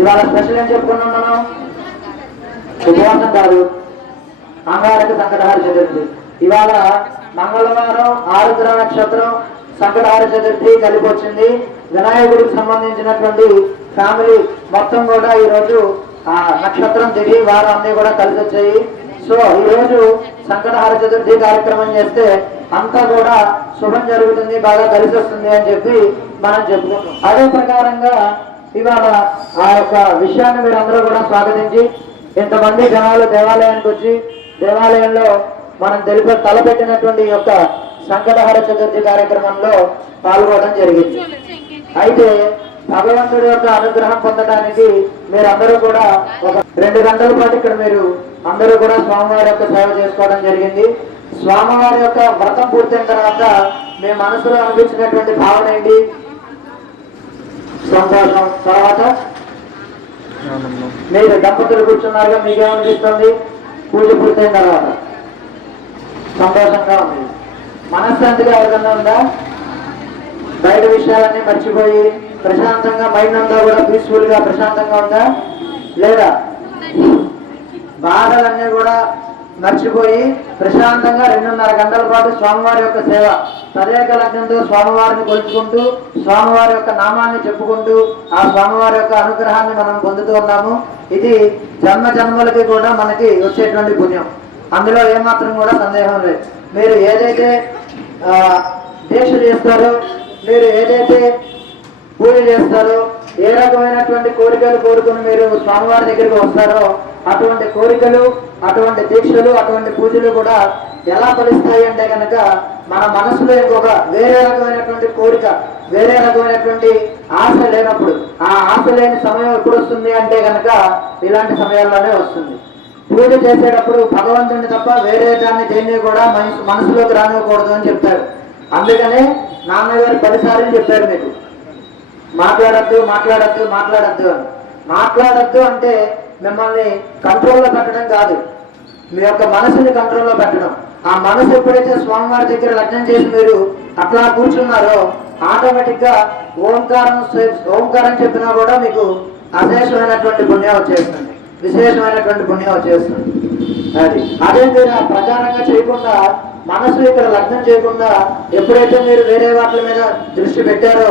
ఇవాళ స్పెషల్ ఏం చెప్పుకున్నాం మనం? ఉపవాసం కాదు. అంగారక సంకటహార చతుర్థి. ఇవాళ మంగళవారం ఆరుద్ర నక్షత్రం సంకటహార చతుర్థి కలిపి వచ్చింది. వినాయకుడికి సంబంధించినటువంటి ఫ్యామిలీ మొత్తం కూడా ఈ రోజు ఆ నక్షత్రం తిరిగి వారం అన్ని కూడా కలిసి వచ్చాయి. సో ఈ రోజు సంకటహార చతుర్థి కార్యక్రమం చేస్తే అంతా కూడా శుభం జరుగుతుంది బాగా కలిసి వస్తుంది అని చెప్పి మనం చెప్పుకుంటాం అదే ప్రకారంగా ఇవాళ ఆ యొక్క విషయాన్ని మీరు అందరూ కూడా స్వాగతించి ఇంతమంది జనాలు దేవాలయానికి వచ్చి దేవాలయంలో మనం తెలిపి తలపెట్టినటువంటి యొక్క సంకటహర చతుర్థి కార్యక్రమంలో పాల్గొనడం జరిగింది. అయితే భగవంతుడి యొక్క అనుగ్రహం పొందడానికి మీరందరూ కూడా ఒక రెండు గంటల పాటు ఇక్కడ మీరు అందరూ కూడా స్వామివారి యొక్క సేవ చేసుకోవడం జరిగింది. స్వామివారి యొక్క వ్రతం పూర్తయిన తర్వాత మీ మనసులో అనిపించినటువంటి భావన ఏంటి? సంవత్సరం తర్వాత మీరు దంపతులు కూర్చున్నారుగా మీకేమనిపిస్తుంది పూజ పూర్తయిన తర్వాత. సంతోషంగా ఉంది. మనశ్శాంతిగా ఎవరికన్నా ఉందా? బయట విషయాలన్నీ మర్చిపోయి ప్రశాంతంగా మైండ్ అంతా కూడా పీస్ఫుల్గా ప్రశాంతంగా ఉందా? లేదా? బాధలన్నీ కూడా మర్చిపోయి ప్రశాంతంగా రెండున్నర గంటల పాటు స్వామివారి యొక్క సేవ తదేక లగ్నంతో స్వామివారిని కొలుచుకుంటూ స్వామివారి యొక్క నామాన్ని చెప్పుకుంటూ ఆ స్వామివారి యొక్క అనుగ్రహాన్ని మనం పొందుతూ ఉన్నాము. ఇది జన్మ జన్మలకి కూడా మనకి వచ్చేటువంటి పుణ్యం. అందులో ఏమాత్రం కూడా సందేహం లేదు. మీరు ఏదైతే దీక్ష చేస్తారో మీరు ఏదైతే పూజ చేస్తారో ఏ రకమైనటువంటి కోరికలు కోరుకుని మీరు స్వామివారి దగ్గరికి వస్తారో అటువంటి కోరికలు అటువంటి దీక్షలు అటువంటి పూజలు కూడా ఎలా ఫలిస్తాయి అంటే కనుక మన మనసులో ఇంకొక వేరే రకమైనటువంటి కోరిక వేరే రకమైనటువంటి ఆశ లేనప్పుడు ఆ ఆశ లేని సమయం ఎప్పుడు వస్తుంది అంటే కనుక ఇలాంటి సమయాల్లోనే వస్తుంది. పూజ చేసేటప్పుడు భగవంతుడిని తప్ప వేరే దాన్ని దేన్ని కూడా మనసు మనసులోకి రానివ్వకూడదు అని చెప్తారు. అందుకనే నాన్నగారు పదిసార్లు చెప్పారు మీకు. మాట్లాడద్దు మాట్లాడద్దు మాట్లాడద్దు అని. మాట్లాడద్దు అంటే మిమ్మల్ని కంట్రోల్లో పెట్టడం కాదు. మీ యొక్క మనసుని కంట్రోల్లో పెట్టడం. ఆ మనసు ఎప్పుడైతే స్వామివారి దగ్గర లగ్నం చేసి మీరు అట్లా కూర్చున్నారో ఆటోమేటిక్గా ఓంకారం ఓంకారం చెప్పినా కూడా మీకు అశేషమైనటువంటి పుణ్యం వచ్చేస్తుంది. విశేషమైనటువంటి పుణ్యం వచ్చేస్తుంది. అది. అదే మీరు ప్రచారంగా చేయకుండా మనసు ఇక్కడ లగ్నం చేయకుండా ఎప్పుడైతే మీరు వేరే వాటి మీద దృష్టి పెట్టారో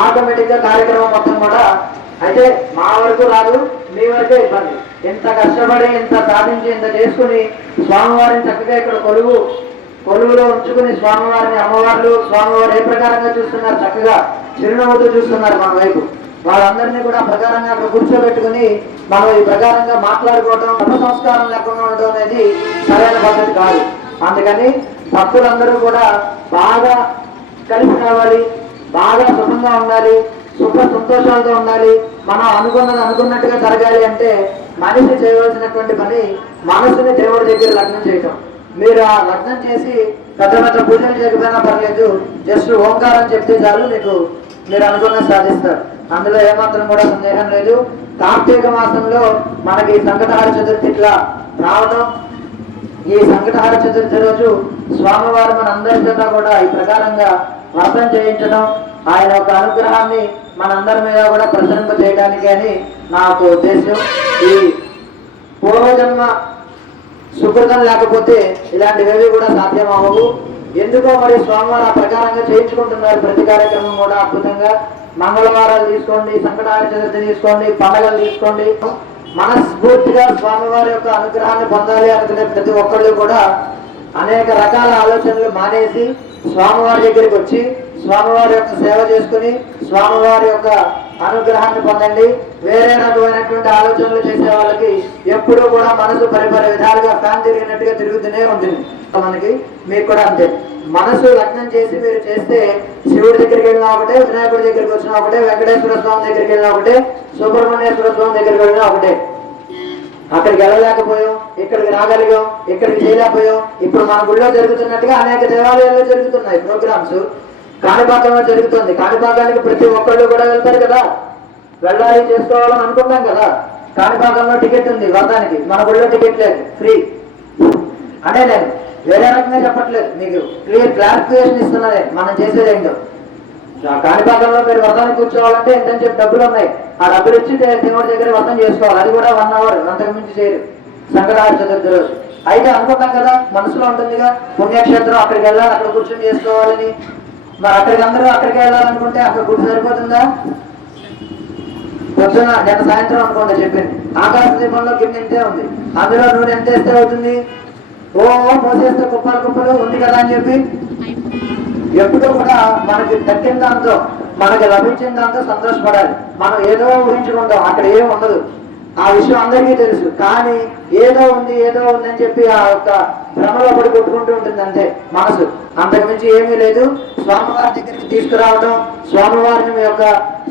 ఆటోమేటిక్గా కార్యక్రమం మొత్తం కూడా అయితే మా వరకు రాదు మీ వరకే ఇబ్బంది. ఇంత కష్టపడి ఇంత సాధించి ఇంత చేసుకుని స్వామివారిని చక్కగా ఇక్కడ కొలువు కొలువులో ఉంచుకుని స్వామివారిని అమ్మవార్లు స్వామివారు ఏ ప్రకారంగా చూస్తున్నారు? చక్కగా చిరునవ్వుతో చూస్తున్నారు మన వైపు. వాళ్ళందరినీ కూడా ప్రకారంగా అక్కడ కూర్చోబెట్టుకుని మనం ఈ ప్రకారంగా మాట్లాడుకోవడం సంస్కారం లేకుండా ఉండడం అనేది సరైన పద్ధతి కాదు. అందుకని భక్తులందరూ కూడా బాగా కలిసి రావాలి బాగా సుఖంగా ఉండాలి సుఖ సంతోషాలతో ఉండాలి. మనం అనుకున్నది అనుకున్నట్టుగా జరగాలి అంటే మనిషి చేయవలసినటువంటి పని మనసుని దేవుడి దగ్గర లగ్నం చేయటం. మీరు ఆ లగ్నం చేసి పెద్ద పెద్ద పూజలు చేయకపోయినా పర్లేదు జస్ట్ ఓంకారం చెప్తే చాలు మీకు మీరు అనుకున్న సాధిస్తారు. అందులో ఏమాత్రం కూడా సందేహం లేదు. కార్తీక మాసంలో మనకి సంకటహార చతుర్థి ఇట్లా రావడం ఈ సంకటహార చతుర్థి రోజు స్వామివారు మనందరి చేత కూడా ఈ ప్రకారంగా వ్రతం చేయించడం ఆయన యొక్క అనుగ్రహాన్ని మనందరి మీద కూడా ప్రసరింప చేయడానికి అని నా యొక్క ఉద్దేశం. ఈ పూర్వజన్మ సుకృతం లేకపోతే ఇలాంటివేవి కూడా సాధ్యం అవ్వవు ఎందుకో మరి స్వామివారు ఆ ప్రకారంగా చేయించుకుంటున్నారు ప్రతి కార్యక్రమం కూడా అద్భుతంగా. మంగళవారాలు తీసుకోండి సంకటహార చతుర్థి తీసుకోండి పండగలు తీసుకోండి. మనస్ఫూర్తిగా స్వామివారి యొక్క అనుగ్రహాన్ని పొందాలి అనుకునే ప్రతి ఒక్కళ్ళు కూడా అనేక రకాల ఆలోచనలు మానేసి స్వామివారి దగ్గరికి వచ్చి స్వామివారి యొక్క సేవ చేసుకుని స్వామివారి యొక్క అనుగ్రహాన్ని పొందండి. వేరే రకమైనటువంటి ఆలోచనలు చేసే వాళ్ళకి ఎప్పుడూ కూడా మనసు పరిపరి విధాలుగా ఫ్యాన్ తిరిగినట్టుగా తిరుగుతూనే ఉంటుంది. మనకి మీకు కూడా అంతే. మనసు లగ్నం చేసి మీరు చేస్తే శివుడి దగ్గరికి వెళ్ళినా ఒకటే వినాయకుడి దగ్గరికి వచ్చినా ఒకటే వెంకటేశ్వర స్వామి దగ్గరికి వెళ్ళినా ఒకటే సుబ్రహ్మణ్యేశ్వర స్వామి దగ్గరికి వెళ్ళినా ఒకటే. అక్కడికి వెళ్ళలేకపోయాం ఇక్కడికి రాగలిగాం ఇక్కడికి చేయలేకపోయాం. ఇప్పుడు మన గుళ్ళో జరుగుతున్నట్టుగా అనేక దేవాలయాల్లో జరుగుతున్నాయి ప్రోగ్రామ్స్. కాణిపాకంలో జరుగుతుంది. కాణిపాకానికి ప్రతి ఒక్కళ్ళు కూడా వెళ్తారు కదా. వెళ్ళాలి చేసుకోవాలని అనుకుంటాం కదా. కాణిపాకంలో టికెట్ ఉంది వ్రతానికి మన గుళ్ళో టికెట్ లేదు ఫ్రీ. అనే నేను వేరే రకంగా చెప్పట్లేదు. మీకు క్లియర్ క్లారిఫికేషన్ ఇస్తున్నదే. మనం చేసేది ఏంటో. కాణిపాకంలో మీరు వ్రతానికి కూర్చోవాలంటే ఎంతని చెప్పి డబ్బులు ఉన్నాయి. ఆ డబ్బులు ఇచ్చి దేవుడి దగ్గర వ్రతం చేసుకోవాలి. అది కూడా వన్ అవర్ అంతకు మించి చేయరు. సంకటహార చతుర్థి రోజు. అయితే అనుకుంటాం కదా మనసులో ఉంటుందిగా పుణ్యక్షేత్రం అక్కడికి వెళ్ళాలి అక్కడ కూర్చొని చేసుకోవాలని. మరి అక్కడికి అందరూ అక్కడికి వెళ్ళాలనుకుంటే అక్కడ కూర్చొని సరిపోతుందా? పొద్దున నిన్న సాయంత్రం అనుకోండి చెప్పింది. ఆకాశ దీపంలో కింద ఇంతే ఉంది. అందులో నూనె ఎంత వేస్తే అవుతుంది? ఓ మోసేస్తే కుప్పలు కుప్పలు ఉంది కదా అని చెప్పి? ఎప్పుడూ కూడా మనకి దక్కిన దాంతో మనకి లభించిన దాంతో సంతోషపడాలి. మనం ఏదో ఊహించుకుంటాం అక్కడ ఏం ఉండదు. ఆ విషయం అందరికీ తెలుసు. కానీ ఏదో ఉంది ఏదో ఉందని చెప్పి ఆ యొక్క భ్రమలో పడి కొట్టుకుంటూ ఉంటుంది అంతే మనసు. అంతకుమించి ఏమీ లేదు. స్వామివారి దగ్గరికి తీసుకురావడం స్వామివారిని మీ యొక్క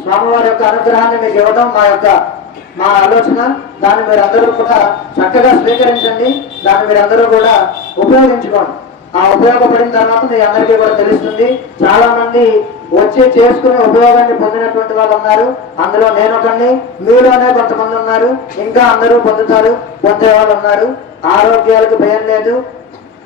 స్వామివారి యొక్క అనుగ్రహాన్ని మీకు ఇవ్వడం మా యొక్క మా ఆలోచన దాన్ని మీరు అందరూ కూడా చక్కగా స్వీకరించండి దాన్ని మీరు అందరూ కూడా ఉపయోగించుకోండి. ఆ ఉపయోగపడిన తర్వాత మీ అందరికీ కూడా తెలుస్తుంది చాలా మంది వచ్చి చేసుకునే ఉపయోగాన్ని పొందినటువంటి వాళ్ళు ఉన్నారు. అందులో నేను ఒకడిని మీలోనే కొంతమంది ఉన్నారు. ఇంకా అందరూ పొందుతారు పొందే వాళ్ళు ఉన్నారు. ఆరోగ్యాలకు భయం లేదు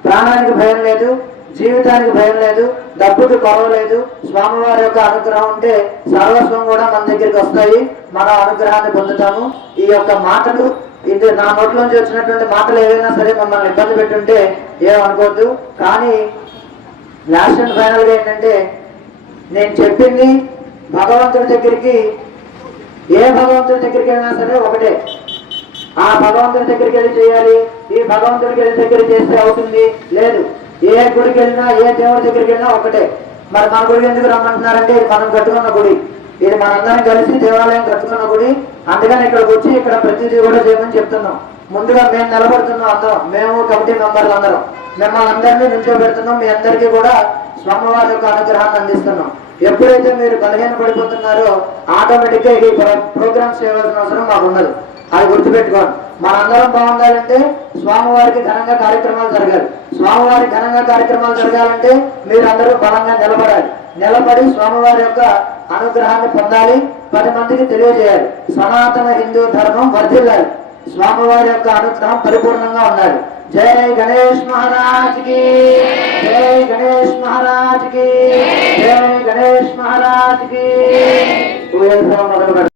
ప్రాణానికి భయం లేదు జీవితానికి భయం లేదు డబ్బుకి కొరవ లేదు. స్వామివారి యొక్క అనుగ్రహం ఉంటే సర్వస్వం కూడా మన దగ్గరికి వస్తాయి. మన అనుగ్రహాన్ని పొందుతాము. ఈ యొక్క మాటలు ఇది నా నోట్లోంచి వచ్చినటువంటి మాటలు ఏదైనా సరే మమ్మల్ని ఇబ్బంది పెట్టుంటే ఏమనుకోవద్దు. కానీ లాస్ట్ అండ్ ఫైనల్ ఏంటంటే నేను చెప్పింది భగవంతుడి దగ్గరికి ఏ భగవంతుడి దగ్గరికి వెళ్ళినా సరే ఒకటే. ఆ భగవంతుడి దగ్గరికి వెళ్ళి చేయాలి. ఈ భగవంతుడికి వెళ్ళి దగ్గర చేస్తే అవుతుంది? లేదు. ఏ గుడికి వెళ్ళినా ఏ దేవుడి దగ్గరికి వెళ్ళినా ఒకటే మరి మన గుడికి ఎందుకు రమ్మంటున్నారంటే ఇది మనం కట్టుకున్న గుడి. ఇది మనందరం కలిసి దేవాలయం కట్టుకున్న గుడి. అందుకని ఇక్కడికి వచ్చి ఇక్కడ ప్రతిదీ కూడా చేయమని చెప్తున్నాం. ముందుగా మేము నిలబడుతున్నాం అందరం. మేము కమిటీ మెంబర్లు అందరం. మిమ్మల్ని అందరినీ నుంచోబెడుతున్నాం మీ అందరికీ కూడా స్వామివారి యొక్క అనుగ్రహాన్ని అందిస్తున్నాం. ఎప్పుడైతే మీరు బలహీన పడిపోతున్నారో ఆటోమేటిక్గా ఈ ప్రోగ్రామ్స్ చేయవలసిన అవసరం మాకు ఉండదు అది గుర్తుపెట్టుకోండి. మనందరం బాగుండాలంటే స్వామివారికి ఘనంగా కార్యక్రమాలు జరగాలి. స్వామివారి ఘనంగా కార్యక్రమాలు జరగాలంటే మీరందరూ బలంగా నిలబడాలి. నిలబడి స్వామివారి యొక్క అనుగ్రహాన్ని పొందాలి. పది మందికి తెలియజేయాలి. సనాతన హిందూ ధర్మం వర్ధిల్లాలి. స్వామివారి యొక్క అనుగ్రహం పరిపూర్ణంగా ఉండాలి. జై గణేష్ మహారాజ్కి జై. గణేష్ మహారాజ్కి జై. గణేష్ మహారాజ్కి.